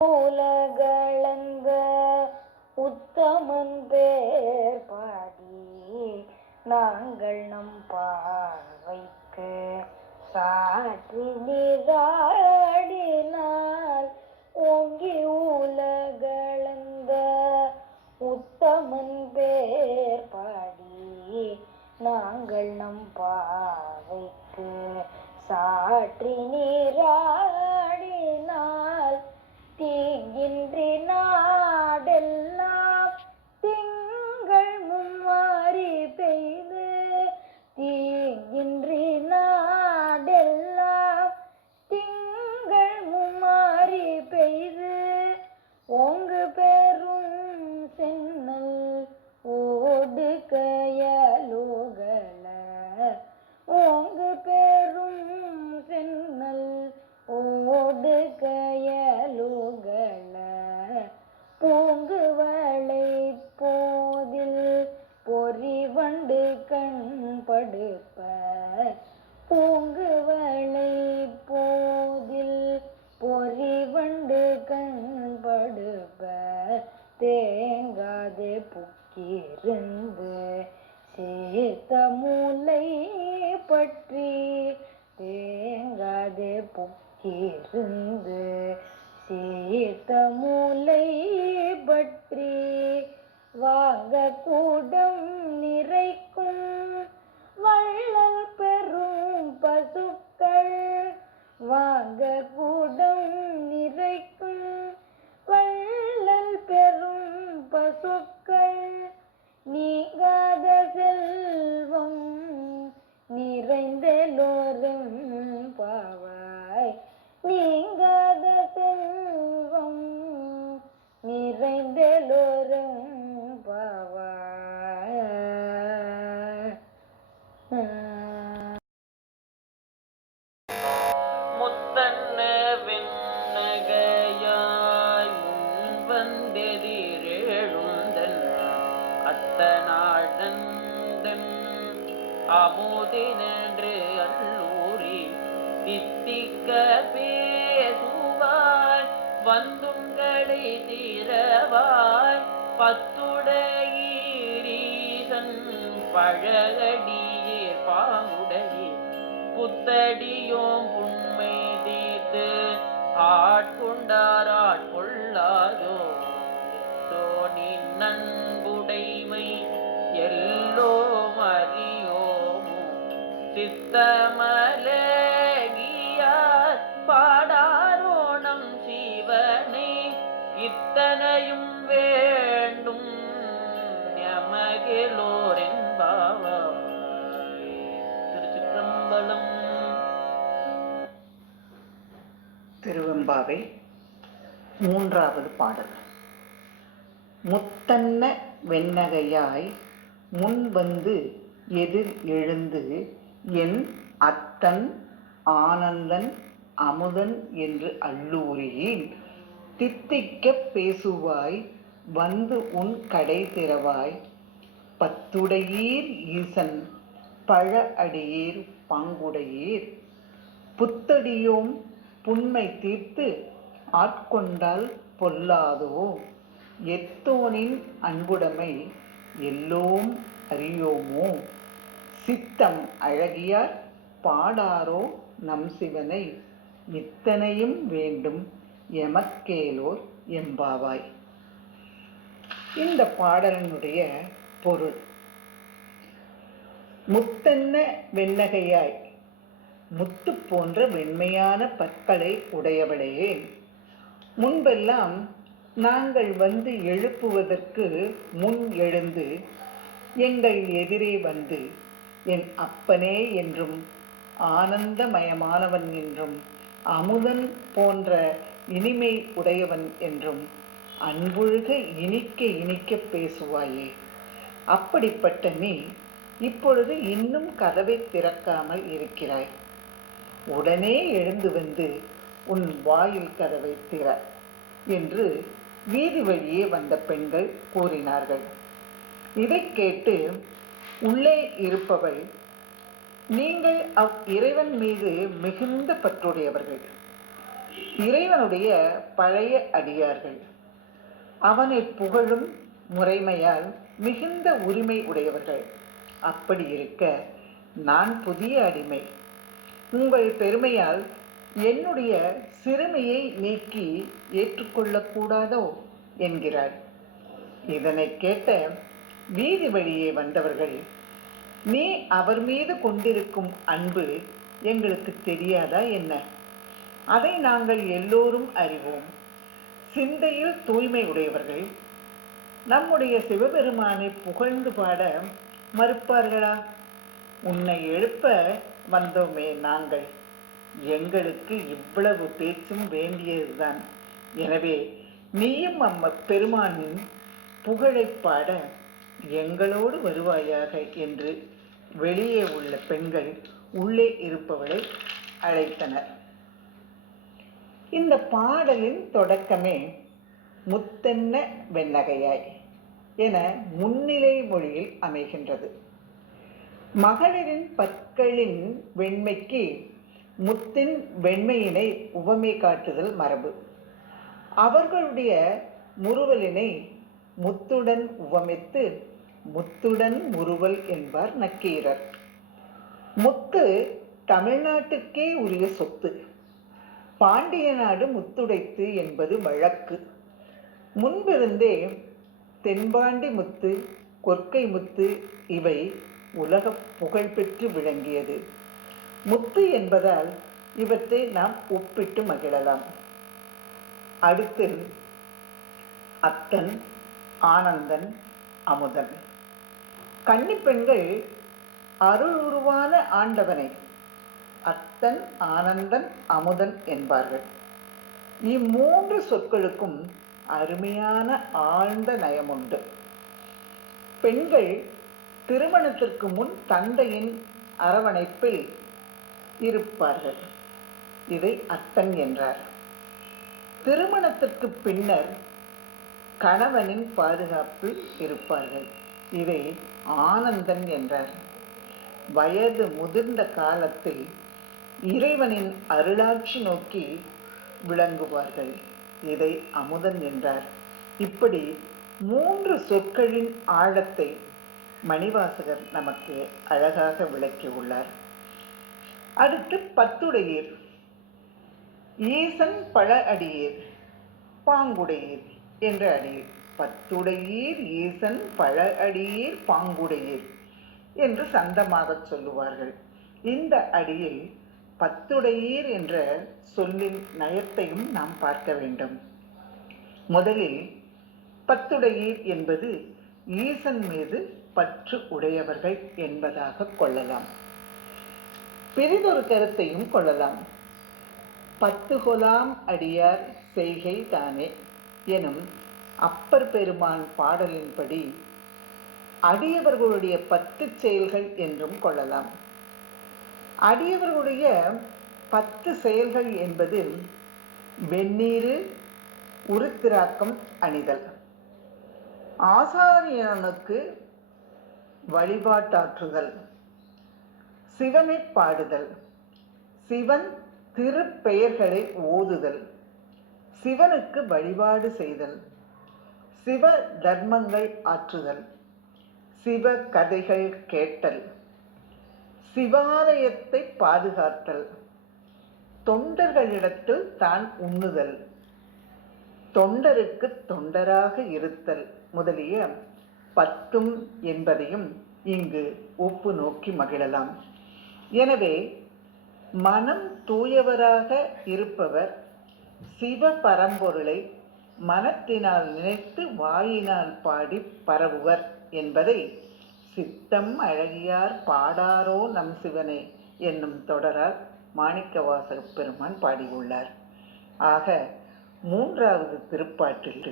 உலகளந்த உத்தமன் பேர் பாடி நாங்கள் நம் பார்வைக்கு சாற்றி நீராடினால் ஓங்கி உலகளந்த உத்தமன் பேர் பாடி நாங்கள் நம் பார்வைக்கு சா ஓங்கு பெரும் சென்னல் ஓடு கயலுகள பூங்கு வளை போதில் பொறிவண்டு கண் படுப்ப. பூங்கு Euh, d'amour. அமுதினென்று அல்லூரி தித்திக்க பேசுவாய் வந்துங்களை தீரவாய் பத்துடையீரீசன் பழகடியே பாங்குடையே புத்தடியோம் புண் இத்தனையும் வேண்டும். யமகிலோரென்பாவாய் திருச்சிற்றம்பலம். திருவெம்பாவை மூன்றாவது பாடல். முத்தன்ன வெண்ணகையாய் முன் வந்து எதிர் எழுந்து என் அத்தன் ஆனந்தன் அமுதன் என்று அல்லூரியின் தித்திக்கப் பேசுவாய் வந்து உன் கடை திறவாய். பத்துடையீர் ஈசன் பழ அடியீர் பாங்குடையீர். புத்தடியோம் புண்மை தீர்த்து ஆட்கொண்டால் பொல்லாதோ? எத்தோனின் அன்புடைமை எல்லோம் அறியோமோ? சித்தம் அழகியார் பாடாரோ நம் சிவனை? இத்தனையும் வேண்டும் எமக்கேலோர் எம்பாவாய் இந்த பாடலினுடைய பொருள் முத்தென்ன வெண்ணகையாய் முத்து போன்ற வெண்மையான பற்களை உடையவளே. முன்பெல்லாம் நாங்கள் வந்து எழுப்புவதற்கு முன் எழுந்து எங்கள் எதிரே வந்து என் அப்பனே என்றும் ஆனந்தமயமானவன் என்றும் அமுதன் போன்ற இனிமை உடையவன் என்றும் அன்புழுக இனிக்க இனிக்க பேசுவாயே. அப்படிப்பட்ட நீ இப்பொழுது இன்னும் கதவை திறக்காமல் இருக்கிறாய். உடனே எழுந்து வந்து உன் வாயில் கதவை திற என்று வீதி வழியே வந்த பெண்கள் கூறினார்கள். இதை கேட்டு உள்ளே இருப்பவள் நீங்கள் அவ் இறைவன் மீது மிகுந்த பற்றுடையவர்கள். இறைவனுடைய பழைய அடியார்கள். அவனை புகழும் முறைமையால் மிகுந்த உரிமை உடையவர்கள். அப்படி இருக்க நான் புதிய அடிமை. உங்கள் பெருமையால் என்னுடைய சிறுமையை நீக்கி ஏற்றுக்கொள்ளக்கூடாதோ? என்கிறாள் இதனை கேட்ட வீதி வழியே வந்தவர்கள் நீ அவர் மீது கொண்டிருக்கும் அன்பு எங்களுக்கு தெரியாதா என்ன? அதை நாங்கள் எல்லோரும் அறிவோம். சிந்தையில் தூய்மை உடையவர்கள் நம்முடைய சிவபெருமானை புகழ்ந்து பாட மறுப்பார்களா? உன்னை எழுப்ப வந்தோமே நாங்கள். எங்களுக்கு இவ்வளவு பேச்சும் வேண்டியதுதான். எனவே நீயும் அம்ம பெருமானின் புகழைப் பாட எங்களோடு வருவாயாக என்று வெளியே உள்ள பெண்கள் உள்ளே இருப்பவளை அழைத்தனர். இந்த பாடலின் தொடக்கமே முத்தென்ன வெண்ணகையாய் என முன்னிலை மொழியில் அமைகின்றது. மகளிரின் பற்களின் வெண்மைக்கு முத்தின் வெண்மையினை உவமை காட்டுதல் மரபு. அவர்களுடைய முறுவலினை முத்துடன் உவமித்து முத்துடன் முறுவல் என்பார் நக்கீரர். முத்து தமிழ்நாட்டுக்கே உரிய சொத்து. பாண்டிய நாடு முத்துடைத்து என்பது வழக்கு. முன்பிருந்தே தென்பாண்டி முத்து கொற்கை முத்து இவை உலக புகழ்பெற்று விளங்கியது. முத்து என்பதால் இவற்றை நாம் ஒப்பிட்டு மகிழலாம். அடுத்து அத்தன் ஆனந்தன் அமுதன். கன்னிப்பெண்கள் அருள் உருவான ஆண்டவனை அத்தன் ஆனந்தன் அமுதன் என்பார்கள். இம்மூன்று சொற்களுக்கும் அருமையான ஆழ்ந்த நயமுண்டு. பெண்கள் திருமணத்திற்கு முன் தந்தையின் அரவணைப்பில் இருப்பார்கள். இதை அத்தன் என்றார். திருமணத்திற்கு பின்னர் கணவனின் பாதுகாப்பில் இருப்பார்கள். இதை ஆனந்தன் என்றார். வயது முதிர்ந்த காலத்தில் இறைவனின் அருளாட்சி நோக்கி விளங்குவார்கள். இதை அமுதன் என்றார். இப்படி மூன்று சொற்களின் ஆழத்தை மணிவாசகர் நமக்கு அழகாக விளக்கியுள்ளார். அடுத்து பத்துடையீர். ஈசன் பழ அடியீர் பாங்குடையீர் என்ற அடியீர். பத்துடையீர் ஈசன் பழ அடியீர் பாங்குடையீர் என்று சந்தமாகச் சொல்லுவார்கள். இந்த அடியில் பத்துடையீர் என்ற சொல்லின் நயத்தையும் நாம் பார்க்க வேண்டும். முதலில் பத்துடையீர் என்பது ஈசன் மீது பற்று உடையவர்கள் என்பதாக கொள்ளலாம். பெரிதொரு கருத்தையும் கொள்ளலாம். பத்து கொலாம் அடியார் செய்கை தானே எனும் அப்பர் பெருமான் பாடலின்படி அடியவர்களுடைய பத்து செயல்கள் என்றும் கொள்ளலாம். அடியவர்களுடைய பத்து செயல்கள் என்பது வெந்நீரு உருத்திராக்கம் அணிதல். ஆசாரியனுக்கு வழிபாட்டாற்றுதல். சிவனை பாடுதல். சிவன் திருப்பெயர்களை ஓதுதல். சிவனுக்கு வழிபாடு செய்தல். சிவ தர்மங்கள் ஆற்றுதல். சிவ கதைகள் கேட்டல். சிவாலயத்தை பாதுகாத்தல். தொண்டர்களிடத்தில் தான் உண்ணுதல். தொண்டருக்கு தொண்டராக இருத்தல் முதலிய பத்தும் என்பதையும் இங்கு ஒப்பு நோக்கி மகிழலாம். எனவே மனம் தூயவராக இருப்பவர் சிவ பரம்பொருளை மனத்தினால் நினைத்து வாயினால் பாடி பரவுவர் என்பதை சித்தம் அழகியார் பாடாரோ நம் சிவனே என்னும் தொடரால் மாணிக்கவாசகப் பெருமான் பாடியுள்ளார். ஆக மூன்றாவது திருப்பாட்டில்